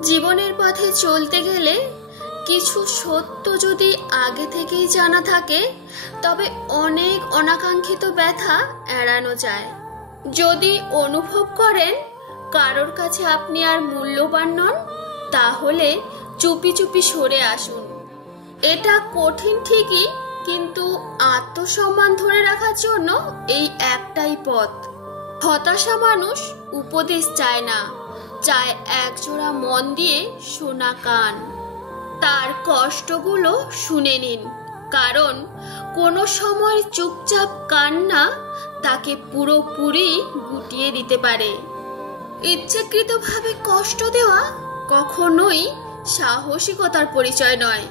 জীবনের পথে চলতে গেলে কিছু সত্য যদি আগে থেকেই জানা থাকে তবে অনেক অনাকাঙ্ক্ষিত ব্যথা এড়ানো যায়। যদি অনুভব করেন কারোর কাছে আপনি আর মূল্যবান নন, তাহলে চুপি চুপি সরে আসুন। এটা কঠিন ঠিকই, কিন্তু আত্মসম্মান ধরে রাখার জন্য এই একটাই পথ। হতাশা মানুষ উপদেশ চায় না, চায় একজোড়া মন দিয়ে শোনা কান। তার কষ্টগুলো শুনে নিন, কারণ কোনো সময় চুপচাপ কান্না তাকে পুরোপুরি গুটিয়ে দিতে পারে। ইচ্ছাকৃতভাবে কষ্ট দেওয়া কখনোই সাহসিকতার পরিচয় নয়।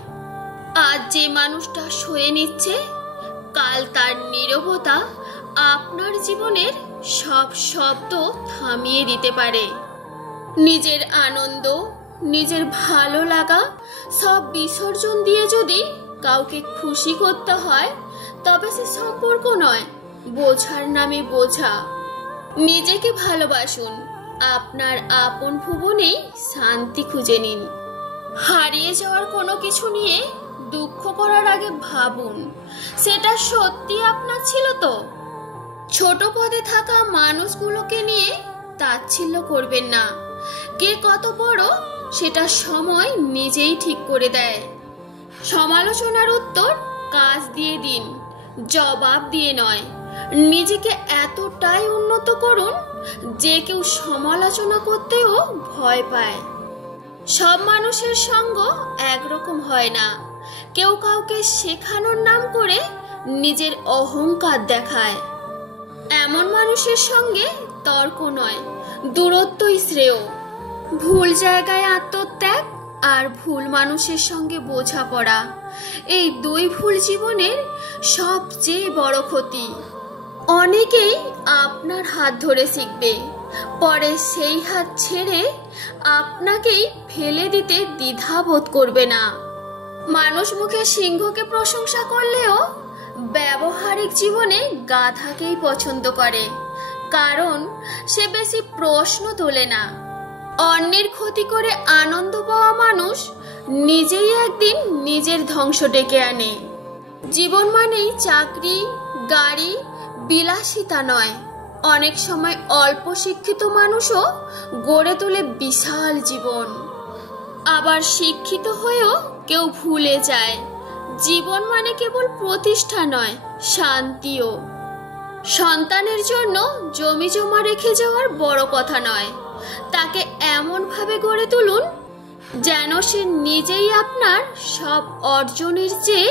আজ যে মানুষটা সয়ে নিচ্ছে, কাল তার নীরবতা আপনার জীবনের সব শব্দ থামিয়ে দিতে পারে। নিজের আনন্দ, নিজের ভালো লাগা সব বিসর্জন দিয়ে যদি কাউকে খুশি করতে হয়, তবে সে সম্পর্ক নয়, বোঝার নামে বোঝা। নিজেকে ভালোবাসুন, আপনার আপন ভুবনেই শান্তি খুঁজে নিন। হারিয়ে যাওয়ার কোনো কিছু নিয়ে দুঃখ করার আগে ভাবুন, সেটা সত্যি আপনার ছিল তো? ছোট পদে থাকা মানুষগুলোকে নিয়ে তাচ্ছিল্য করবেন না। কে কত বড় সেটা সময় নিজেই ঠিক করে দেয়। সমালোচনার উত্তর কাজ দিয়ে দিন, জবাব দিয়ে নয়। নিজেকে এতটাই উন্নত করুন যে কেউ সমালোচনা করতেও ভয় পায়। সব মানুষের সঙ্গ একরকম হয় না। কেউ কাউকে শেখানোর নাম করে নিজের অহংকার দেখায়। এমন মানুষের সঙ্গে তর্ক নয়, দূরত্বই শ্রেয়। ভুল জায়গায় আত্মত্যাগ আর ভুল মানুষের সঙ্গে বোঝাপড়া, এই দুই ভুল জীবনের সবচেয়ে বড় ক্ষতি। অনেকেই আপনার হাত ধরে শিখবে, পরে সেই হাত ছেড়ে আপনাকেই ফেলে দিতে দ্বিধাবোধ করবে না। মানুষ মুখে সিংহকে প্রশংসা করলেও ব্যবহারিক জীবনে গাধাকেই পছন্দ করে, কারণ সে বেশি প্রশ্ন তোলে না। অন্যের ক্ষতি করে আনন্দ পাওয়া মানুষ নিজেই একদিন নিজের ধ্বংস ডেকে আনে। জীবন মানেই চাকরি, গাড়ি, বিলাসিতা নয়। অনেক সময় অল্প শিক্ষিত মানুষও গড়ে তোলে বিশাল জীবন। আবার শিক্ষিত হয়েও কেউ ভুলে যায়, জীবন মানে কেবল প্রতিষ্ঠা নয়, শান্তিও। সন্তানের জন্য জমি জমা রেখে যাওয়ার বড় কথা নয়, তাকে এমনভাবে গড়ে তুলুন যেন সে নিজেই আপনার সব অর্জনের চেয়ে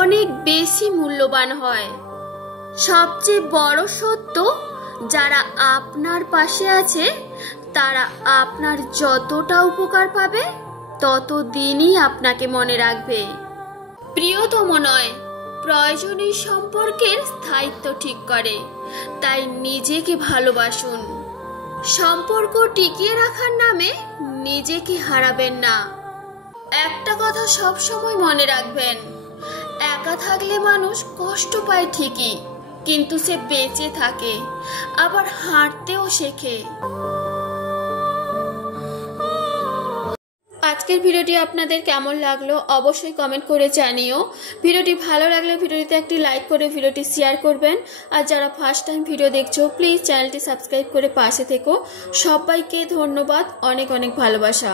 অনেক বেশি মূল্যবান হয়। সবচেয়ে বড় সত্য, যারা আপনার পাশে আছে তারা আপনার যতটা উপকার পাবে ততদিনই আপনাকে মনে রাখবে। প্রিয়তম নয়, প্রয়োজনীয় সম্পর্কের স্থায়িত্ব ঠিক করে। তাই নিজেকে ভালোবাসুন। সম্পর্ক টিকিয়ে রাখার নামে নিজেকে হারাবেন না। একটা কথা সব সময় মনে রাখবেন, একা থাকলে মানুষ কষ্ট পায় ঠিকই, কিন্তু সে বেঁচে থাকে, আবার হাঁটতেও শেখে। আজকের ভিডিওটি আপনাদের কেমন লাগলো অবশ্যই কমেন্ট করে জানিও। ভিডিওটি ভালো লাগলে ভিডিওটিতে একটি লাইক করে ভিডিওটি শেয়ার করবেন। আর যারা ফার্স্ট টাইম ভিডিও দেখছো প্লিজ চ্যানেলটি সাবস্ক্রাইব করে পাশে থেকো। সবাইকে ধন্যবাদ, অনেক অনেক ভালোবাসা।